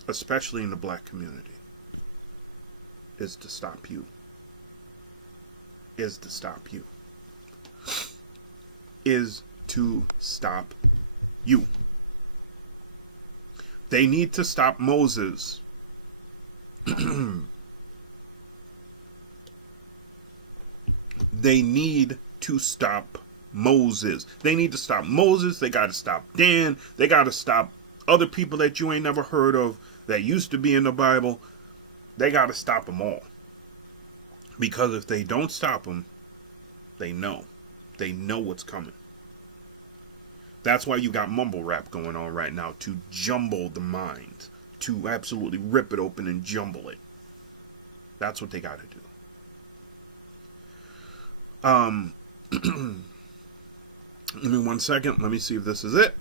especially in the black community, is to stop you. Is to stop you. Is to stop you. They need to stop Moses. They need to stop Moses. They need to stop Moses. They got to stop Dan. They got to stop other people that you ain't never heard of that used to be in the Bible. They got to stop them all. Because if they don't stop them, they know. They know what's coming. That's why you got mumble rap going on right now, to jumble the mind, to absolutely rip it open and jumble it. That's what they got to do. Give me 1 second. Let me see if this is it.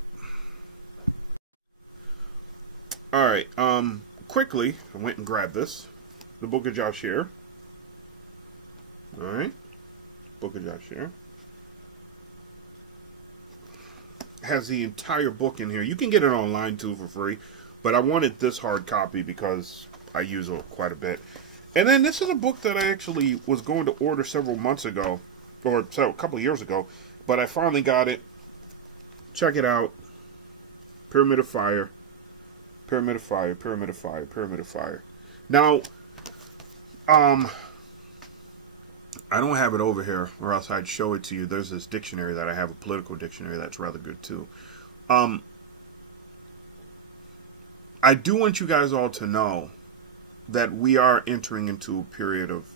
All right. Quickly, I went and grabbed this. The Book of Joshua. All right. Book of Joshua. Has the entire book in here. You can get it online too for free, but I wanted this hard copy because I use it quite a bit. And then this is a book that I actually was going to order several months ago, or a couple of years ago, but I finally got it. Check it out. Pyramid of Fire. Pyramid of Fire. Pyramid of Fire. Pyramid of Fire. Now, I don't have it over here, or else I'd show it to you. There's this dictionary that I have, a political dictionary that's rather good too. I do want you guys all to know that we are entering into a period of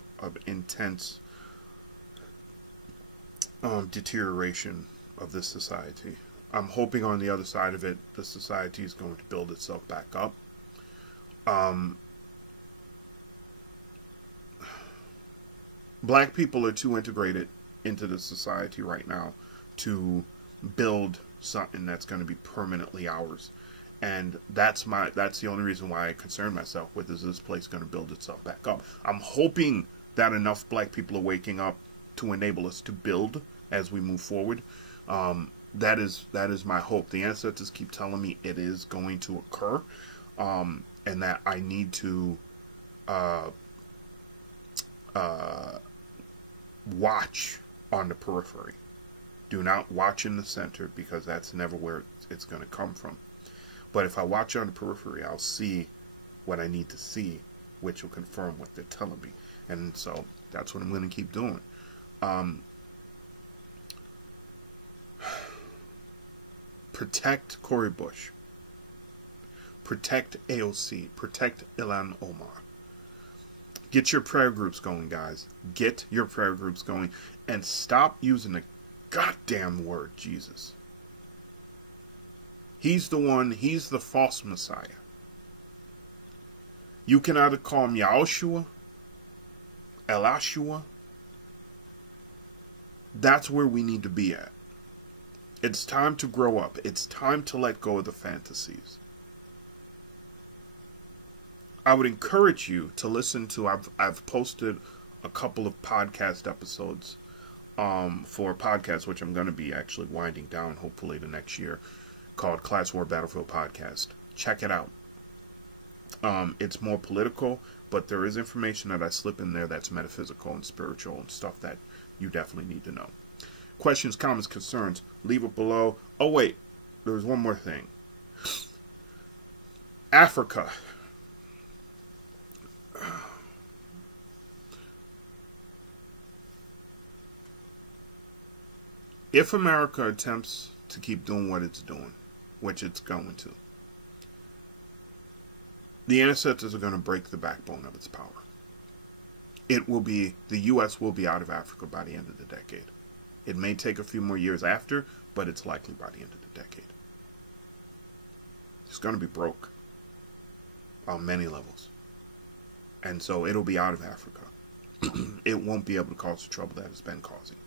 intense deterioration of this society. I'm hoping on the other side of it, the society is going to build itself back up. Black people are too integrated into the society right now to build something that's going to be permanently ours. And that's the only reason why I concern myself with, is this place going to build itself back up. I'm hoping that enough black people are waking up to enable us to build as we move forward. That is my hope. The ancestors keep telling me it is going to occur, and that I need to watch on the periphery. Do not watch in the center, because that's never where it's going to come from. But if I watch on the periphery, I'll see what I need to see, which will confirm what they're telling me. And so that's what I'm going to keep doing. Protect Cori Bush. Protect AOC. Protect Ilhan Omar. Get your prayer groups going, guys. Get your prayer groups going. And stop using the goddamn word Jesus. He's the one, he's the false Messiah. You can either call him Yahushua, Elashua. That's where we need to be at. It's time to grow up. It's time to let go of the fantasies. I would encourage you to listen to, I've posted a couple of podcast episodes for podcasts, which I'm going to be actually winding down hopefully the next year, called Class War Battlefield Podcast. Check it out. It's more political, but there is information that I slip in there that's metaphysical and spiritual and stuff that you definitely need to know. Questions, comments, concerns, leave it below. Oh wait, there was one more thing. Africa. If America attempts to keep doing what it's doing, which it's going to, the ancestors are going to break the backbone of its power. The U.S. will be out of Africa by the end of the decade. It may take a few more years after, but it's likely by the end of the decade. It's going to be broke on many levels. And so it'll be out of Africa. it won't be able to cause the trouble that it's been causing.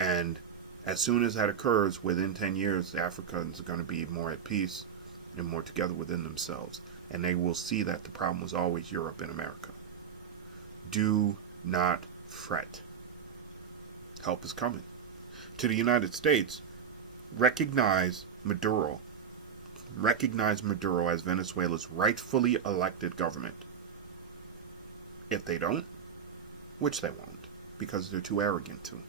And as soon as that occurs, within 10 years, the Africans are going to be more at peace and more together within themselves. And they will see that the problem was always Europe and America. Do not fret. Help is coming. To the United States, recognize Maduro. Recognize Maduro as Venezuela's rightfully elected government. If they don't, which they won't, because they're too arrogant to,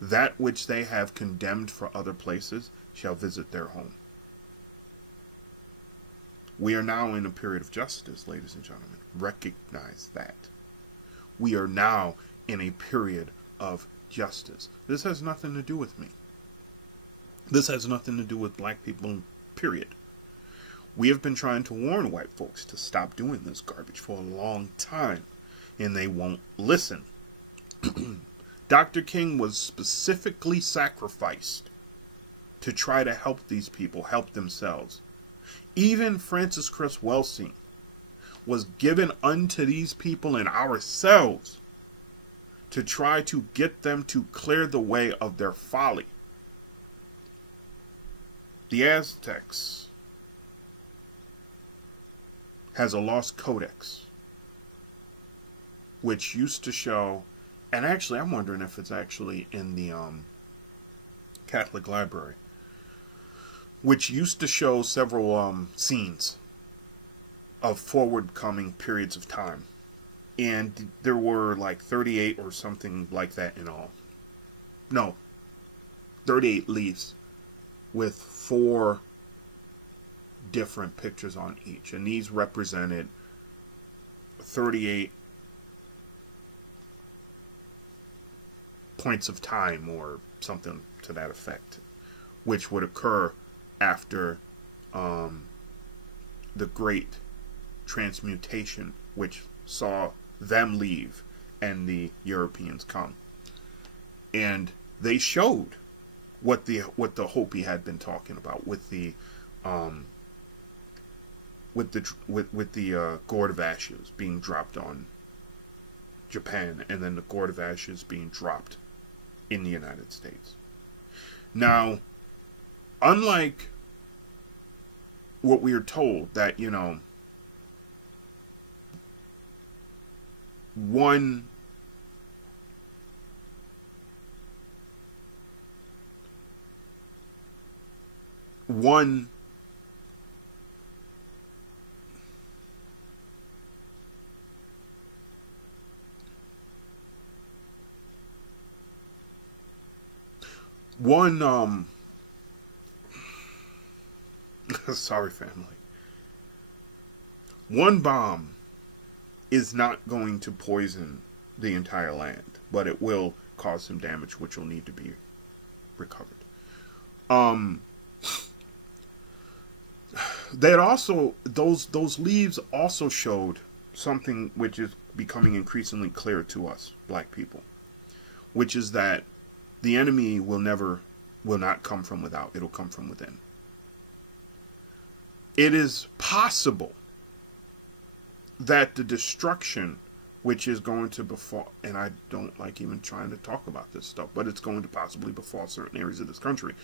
that which they have condemned for other places shall visit their home. We are now in a period of justice, ladies and gentlemen. Recognize that. We are now in a period of justice. This has nothing to do with me. This has nothing to do with black people, period. We have been trying to warn white folks to stop doing this garbage for a long time, and they won't listen. Dr. King was specifically sacrificed to try to help these people help themselves. Even Francis Chris Welsing was given unto these people and ourselves to try to get them to clear the way of their folly. The Aztecs has a lost codex, which used to show, and actually I'm wondering if it's actually in the Catholic library, which used to show several scenes of forward-coming periods of time. And there were like 38 or something like that in all. No, 38 leaves with 4 different pictures on each. And these represented 38 points of time or something to that effect, which would occur after the Great Transmutation, which saw them leave and the Europeans come. And they showed what the Hopi had been talking about with the gourd of ashes being dropped on Japan, and then the gourd of ashes being dropped in the United States. Now, unlike what we are told, that, you know, one sorry, family. One bomb is not going to poison the entire land, but it will cause some damage which will need to be recovered. That also, those leaves also showed something which is becoming increasingly clear to us, black people, which is that the enemy will not come from without. It'll come from within. It is possible that the destruction which is going to befall, and I don't like even trying to talk about this stuff, but it's going to possibly befall certain areas of this country,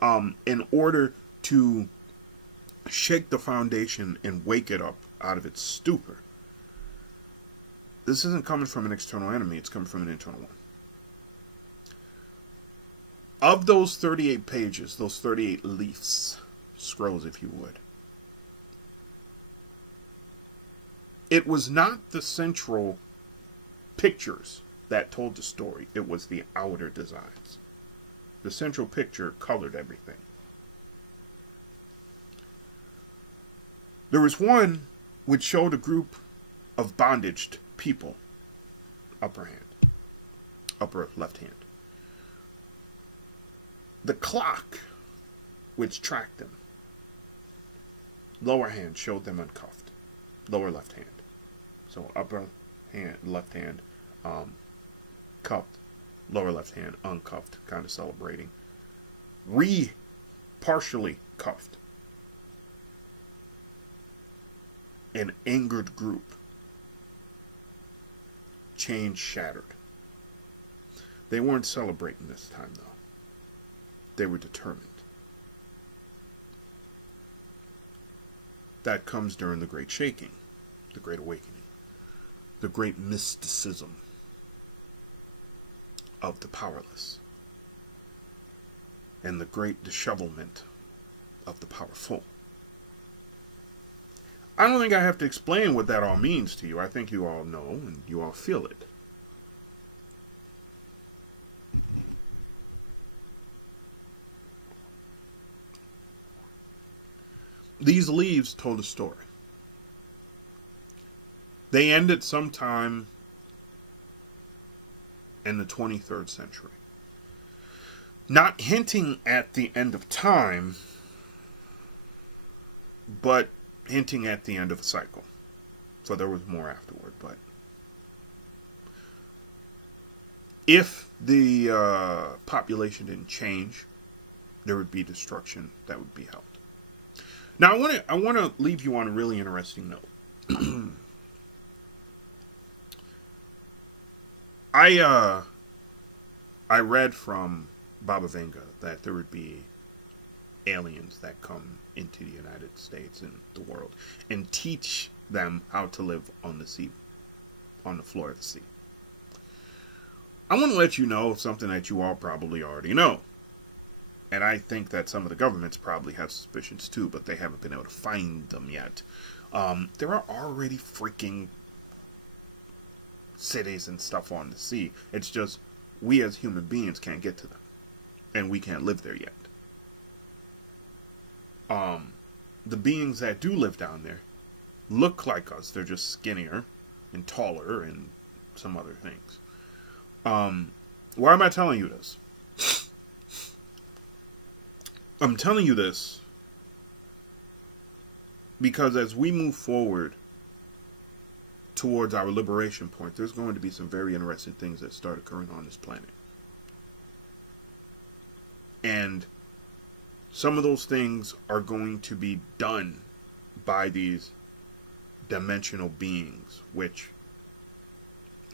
in order to shake the foundation and wake it up out of its stupor. This isn't coming from an external enemy, it's coming from an internal one. Of those 38 pages, those 38 leaves, scrolls if you would, it was not the central pictures that told the story. It was the outer designs. The central picture colored everything. There was one which showed a group of bondaged people. Upper left hand. The clock which tracked them. Lower hand showed them uncuffed. Lower left hand. So upper hand, left hand, cuffed. Lower left hand, uncuffed, kind of celebrating. Partially cuffed. An angered group. chains shattered. They weren't celebrating this time, though. They were determined. That comes during the Great Shaking, the Great Awakening, the Great Mysticism of the powerless, and the Great Dishevelment of the powerful. I don't think I have to explain what that all means to you. I think you all know and you all feel it. These leaves told a story. They ended sometime in the 23rd century. Not hinting at the end of time, but hinting at the end of a cycle. So there was more afterward, but if the population didn't change, there would be destruction that would be held. Now I want to leave you on a really interesting note. I read from Baba Vanga that there would be aliens that come into the United States and the world and teach them how to live on the sea, on the floor of the sea. I want to let you know something that you all probably already know. And I think that some of the governments probably have suspicions too, but they haven't been able to find them yet. There are already freaking cities and stuff on the sea. It's just we as human beings can't get to them. And we can't live there yet. The beings that do live down there look like us. They're just skinnier and taller and some other things. Why am I telling you this? I'm telling you this because as we move forward towards our liberation point, there's going to be some very interesting things that start occurring on this planet. And some of those things are going to be done by these dimensional beings, which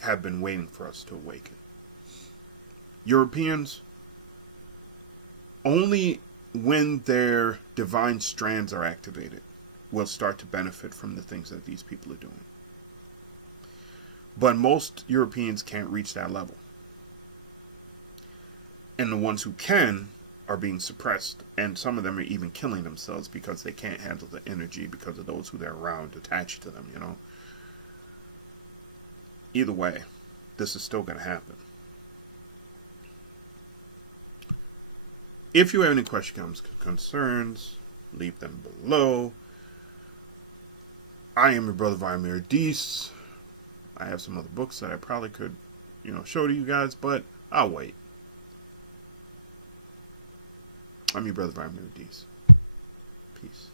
have been waiting for us to awaken. Europeans, only when their divine strands are activated will start to benefit from the things that these people are doing. But most Europeans can't reach that level. And the ones who can are being suppressed, and some of them are even killing themselves because they can't handle the energy because of those who they're around attached to them, you know. Either way, this is still going to happen. If you have any questions, concerns, leave them below. I am your brother Vladimir Deese. I have some other books that I probably could, show to you guys, but I'll wait. I'm your brother Vladimir Deese. Peace.